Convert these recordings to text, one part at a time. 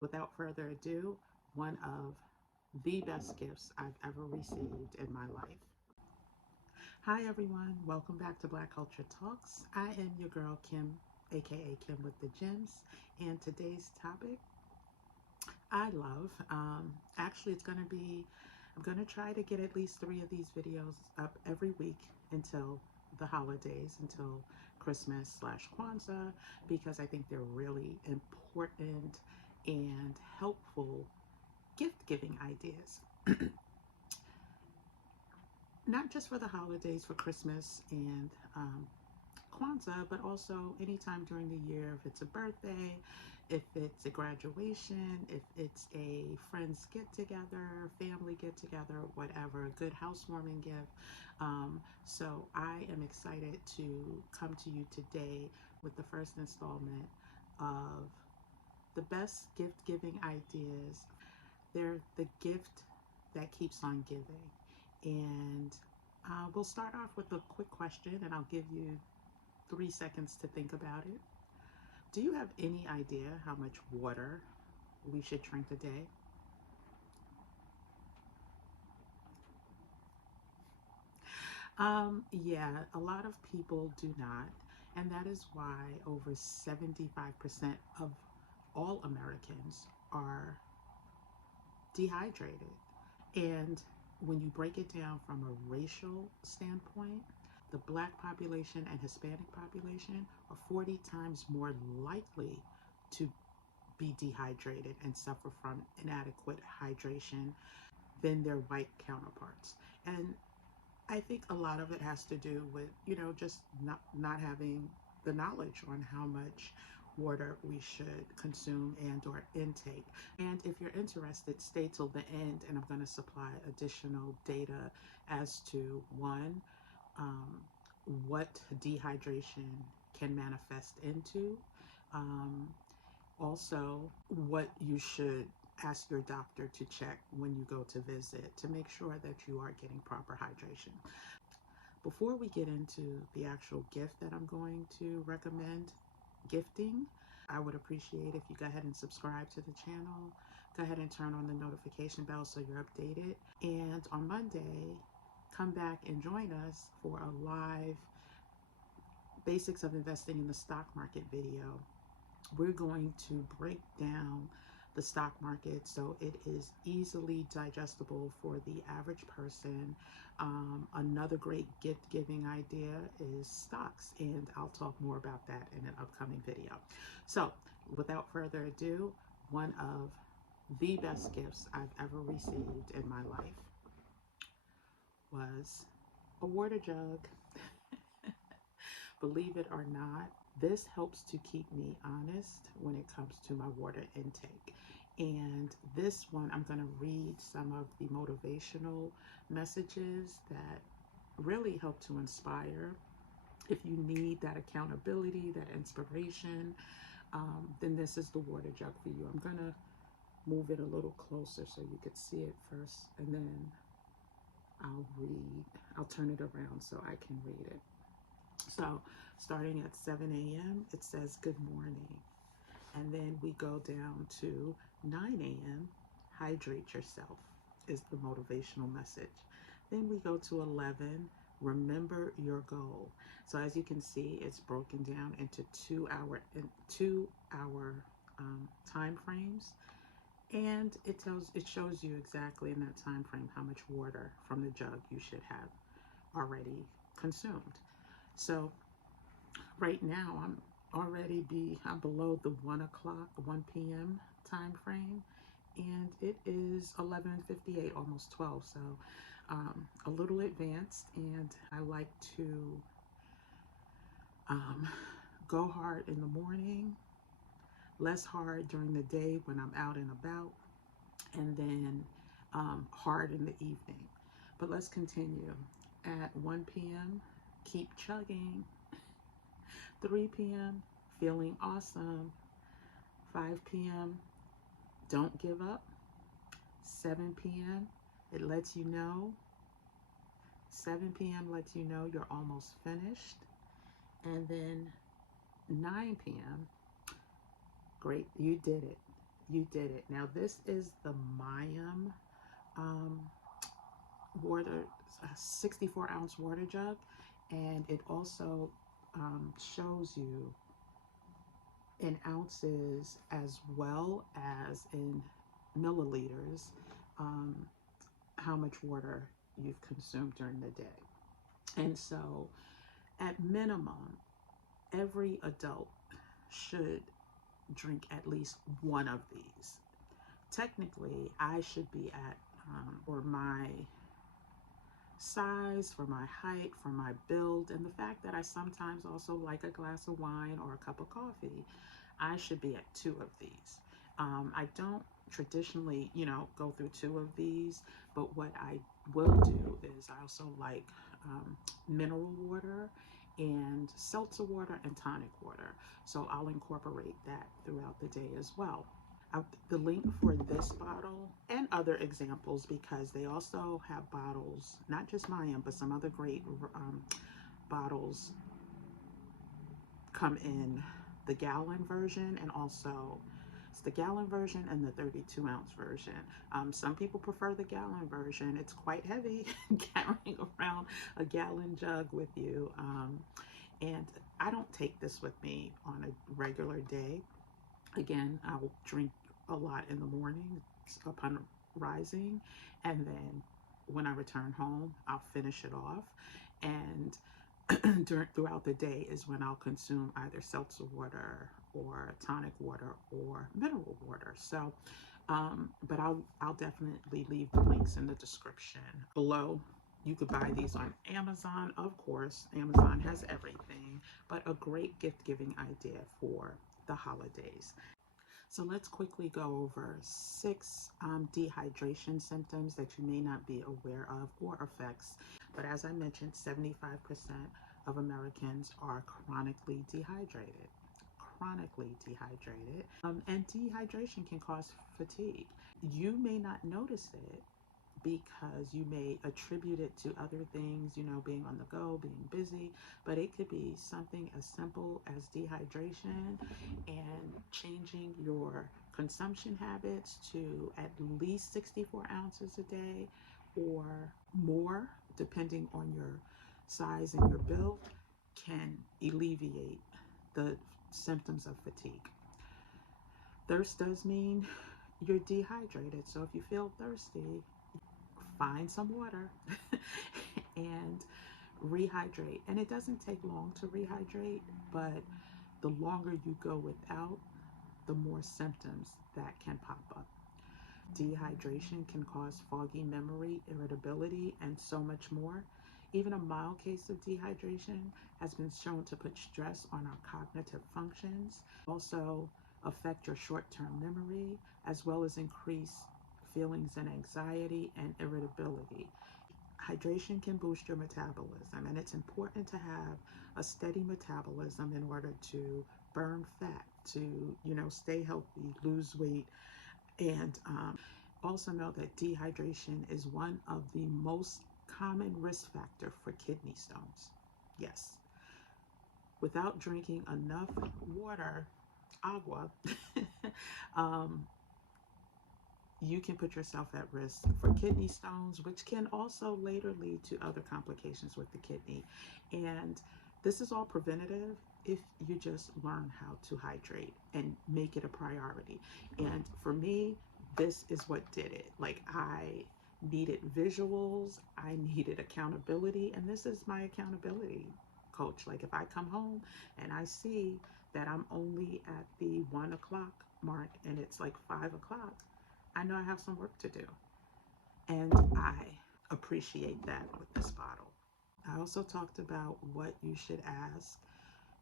Without further ado, one of the best gifts I've ever received in my life. Hi everyone, welcome back to Black Culture Talks. I am your girl Kim, aka Kim with the Gems, and today's topic I love. Actually, I'm gonna try to get at least 3 of these videos up every week until the holidays, until Christmas slash Kwanzaa, because I think they're really important and helpful gift giving ideas. Not just for the holidays, for Christmas and Kwanzaa, but also anytime during the year, if it's a birthday, if it's a graduation, if it's a friends get together, family get together, whatever, a good housewarming gift. So I am excited to come to you today with the first installment of the best gift giving ideas. They're the gift that keeps on giving. And we'll start off with a quick question, and I'll give you 3 seconds to think about it. Do you have any idea how much water we should drink a day? Yeah, a lot of people do not. And that is why over 75% of all Americans are dehydrated. And when you break it down from a racial standpoint, the black population and Hispanic population are 40 times more likely to be dehydrated and suffer from inadequate hydration than their white counterparts. And I think a lot of it has to do with, just not having the knowledge on how much water we should consume and or intake. And if you're interested, stay till the end, and I'm going to supply additional data as to one, um, what dehydration can manifest into, um, also what you should ask your doctor to check when you go to visit to make sure that you are getting proper hydration. Before we get into the actual gift that I'm going to recommend gifting, I would appreciate if you go ahead and subscribe to the channel. Go ahead and turn on the notification bell so you're updated. And on Monday, come back and join us for a live Basics of Investing in the Stock Market video. We're going to break down the stock market so it is easily digestible for the average person. Another great gift giving idea is stocks, and I'll talk more about that in an upcoming video. So without further ado, one of the best gifts I've ever received in my life was a water jug. Believe it or not, this helps to keep me honest when it comes to my water intake. And this one, I'm going to read some of the motivational messages that really help to inspire. If you need that accountability, that inspiration, then this is the water jug for you. I'm going to move it a little closer so you could see it first, and then I'll turn it around so I can read it. So starting at 7 a.m., it says good morning. And then we go down to 9 a.m., hydrate yourself is the motivational message. Then we go to 11, remember your goal. So as you can see, it's broken down into 2 hour time frames. And it shows you exactly in that time frame how much water from the jug you should have already consumed. So right now I'm below the 1 p.m. time frame, and it is 11:58, almost 12. So a little advanced, and I like to go hard in the morning, less hard during the day when I'm out and about, and then hard in the evening. But let's continue. At 1 p.m., keep chugging. 3 p.m., feeling awesome. 5 p.m., don't give up. 7 p.m., it lets you know. 7 p.m. lets you know you're almost finished. And then 9 p.m., great, you did it. You did it. Now this is the Mayim um, water, 64-ounce water jug, and it also shows you in ounces as well as in milliliters um, how much water you've consumed during the day. And so at minimum, every adult should drink at least one of these. Technically, I should be at, or my size, for my height, for my build, and the fact that I sometimes also like a glass of wine or a cup of coffee, I should be at 2 of these. I don't traditionally, go through 2 of these, but what I will do is I also like mineral water and seltzer water and tonic water. So I'll incorporate that throughout the day as well. The link for this bottle and other examples, because they also have bottles, not just Mayim, but some other great bottles come in the gallon version, and also it's the gallon version and the 32-ounce version. Some people prefer the gallon version. It's quite heavy carrying around a gallon jug with you. And I don't take this with me on a regular day. Again, I'll drink a lot in the morning upon rising, and then when I return home, I'll finish it off. And throughout the day is when I'll consume either seltzer water or tonic water or mineral water. So, but I'll definitely leave the links in the description below. You could buy these on Amazon, of course. Amazon has everything, but a great gift giving idea for the holidays. So let's quickly go over 6 dehydration symptoms that you may not be aware of or effects. But as I mentioned, 75% of Americans are chronically dehydrated. Chronically dehydrated. And dehydration can cause fatigue. You may not notice it because you may attribute it to other things, being on the go, being busy, but it could be something as simple as dehydration, and changing your consumption habits to at least 64 ounces a day or more, depending on your size and your build, can alleviate the symptoms of fatigue. Thirst does mean you're dehydrated, so if you feel thirsty, find some water and rehydrate. And it doesn't take long to rehydrate, but the longer you go without, the more symptoms that can pop up. Dehydration can cause foggy memory, irritability, and so much more. Even a mild case of dehydration has been shown to put stress on our cognitive functions, also affect your short-term memory, as well as increase feelings and anxiety and irritability. Hydration can boost your metabolism, and it's important to have a steady metabolism in order to burn fat, to stay healthy, lose weight, and also know that dehydration is one of the most common risk factor for kidney stones. Yes, without drinking enough water, agua, you can put yourself at risk for kidney stones, which can also later lead to other complications with the kidney. And this is all preventative if you just learn how to hydrate and make it a priority. And for me, this is what did it. Like, I needed visuals, I needed accountability, and this is my accountability coach. Like, if I come home and I see that I'm only at the 1 o'clock mark and it's like 5 o'clock, I know I have some work to do. And I appreciate that with this bottle. I also talked about what you should ask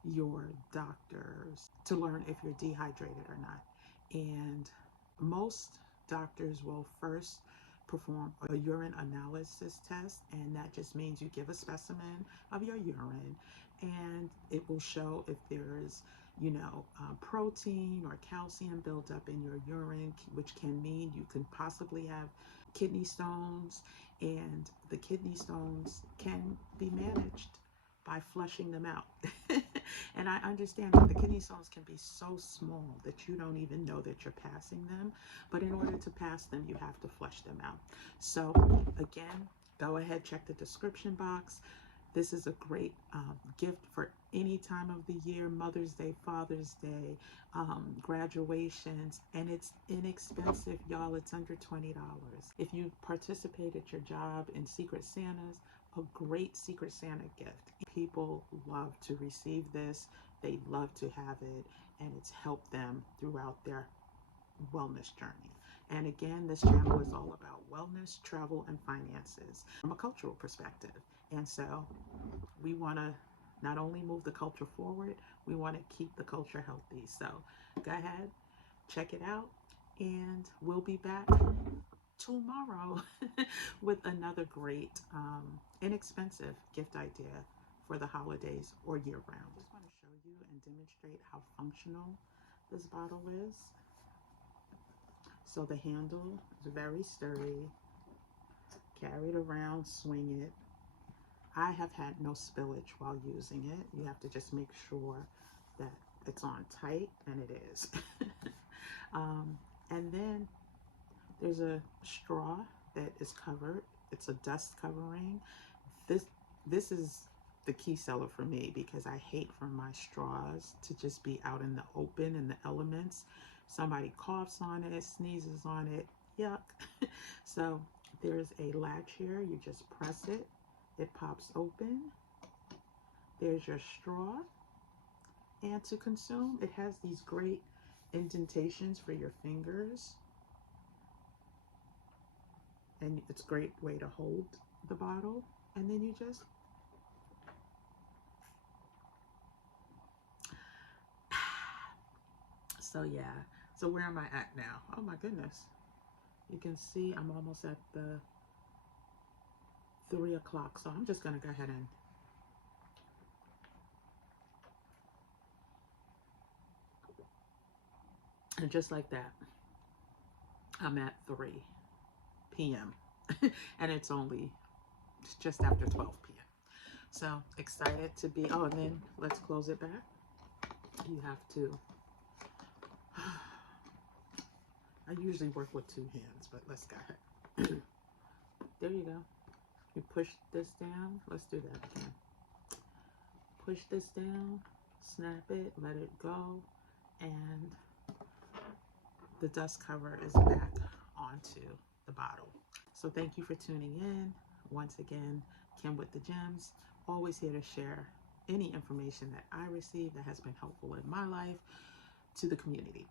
your doctors to learn if you're dehydrated or not. And most doctors will first perform a urine analysis test, and that just means you give a specimen of your urine, and it will show if there's protein or calcium buildup in your urine, which can mean you can possibly have kidney stones. And the kidney stones can be managed by flushing them out. And I understand that the kidney stones can be so small that you don't even know that you're passing them. But in order to pass them, you have to flush them out. So again, go ahead, check the description box. This is a great gift for any time of the year, Mother's Day, Father's Day, graduations, and it's inexpensive, y'all. It's under $20. If you participate at your job in Secret Santas, a great Secret Santa gift. People love to receive this. They love to have it, and it's helped them throughout their wellness journey. And again, this channel is all about wellness, travel, and finances from a cultural perspective. And so we want to not only move the culture forward, we want to keep the culture healthy. So go ahead, check it out, and we'll be back tomorrow with another great, inexpensive gift idea for the holidays or year round. I just want to show you and demonstrate how functional this bottle is. So the handle is very sturdy. Carry it around, swing it. I have had no spillage while using it. You have to just make sure that it's on tight, and it is. And then there's a straw that is covered. It's a dust covering. This is the key seller for me, because I hate for my straws to just be out in the open in the elements. Somebody coughs on it, sneezes on it, yuck. So there's a latch here. You just press it. It pops open. There's your straw. And to consume, it has these great indentations for your fingers. And it's a great way to hold the bottle. And then you just so yeah. So where am I at now? Oh my goodness. You can see I'm almost at the 3 o'clock. So I'm just gonna go ahead and just like that, I'm at 3 p.m. and it's just after 12 p.m. So excited to be, oh, and then let's close it back. You have to, I usually work with 2 hands, but let's go ahead. There you go. You push this down. Let's do that again. Push this down, snap it, let it go, and the dust cover is back onto the bottle. So thank you for tuning in. Once again, Kim with the Gems, always here to share any information that I receive that has been helpful in my life to the community.